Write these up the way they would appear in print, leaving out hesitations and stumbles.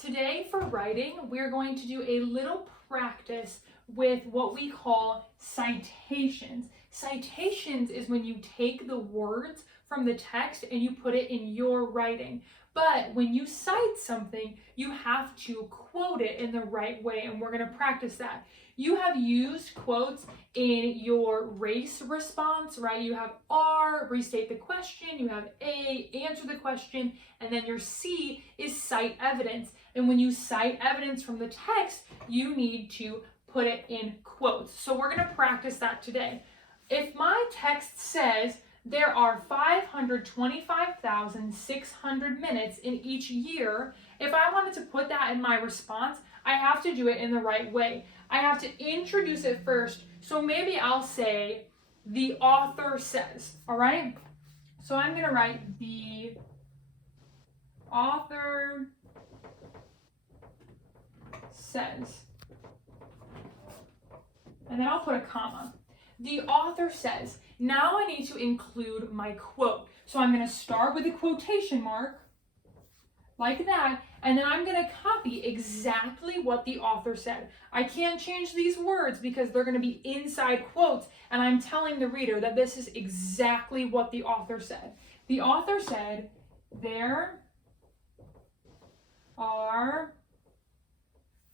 Today for writing, we're going to do a little practice with what we call citations. Citations is when you take the words from the text and you put it in your writing. But when you cite something, you have to quote it in the right way, and we're going to practice that. You have used quotes in your race response, right? You have R, restate the question, you have A, answer the question, and then your C is cite evidence. And when you cite evidence from the text, you need to put it in quotes. So we're going to practice that today. If my text says there are 525,600 minutes in each year, if I wanted to put that in my response, I have to do it in the right way. I have to introduce it first. So maybe I'll say, the author says, all right? So I'm going to write the author says. And then I'll put a comma. The author says. Now I need to include my quote. So I'm going to start with a quotation mark, like that, and then I'm going to copy exactly what the author said. I can't change these words because they're going to be inside quotes, and I'm telling the reader that this is exactly what the author said. The author said, there are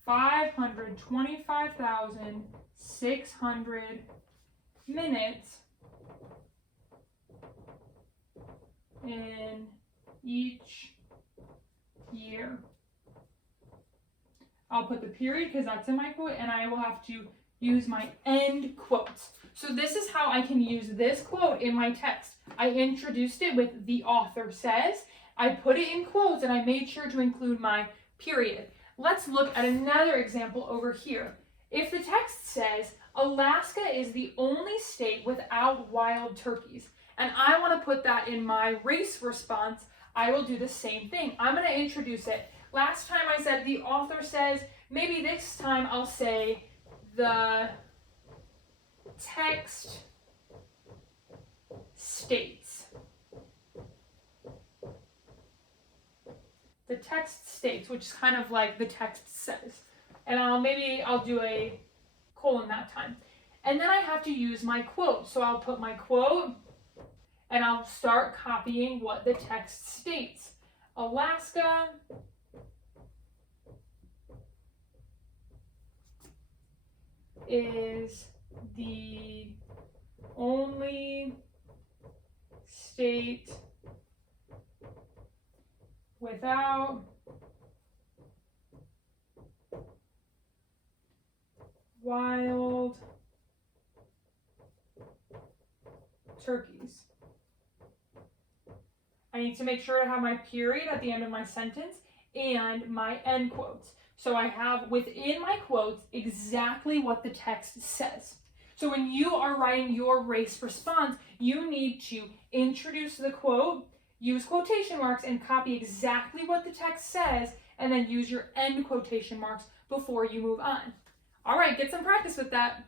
525,600 minutes in each year. I'll put the period because that's in my quote, and I will have to use my end quotes. So this is how I can use this quote in my text. I introduced it with the author says, I put it in quotes, and I made sure to include my period. Let's look at another example over here. If the text says, Alaska is the only state without wild turkeys, and I want to put that in my race response, I will do the same thing. I'm going to introduce it. Last time I said the author says, maybe this time I'll say the text states. The text states, which is kind of like the text says. And maybe I'll do a colon that time. And then I have to use my quote. So I'll put my quote and I'll start copying what the text states. Alaska is the only state without wild turkeys. I need to make sure to have my period at the end of my sentence and my end quotes. So I have within my quotes exactly what the text says. So when you are writing your race response, you need to introduce the quote, use quotation marks, and copy exactly what the text says, and then use your end quotation marks before you move on. All right, get some practice with that.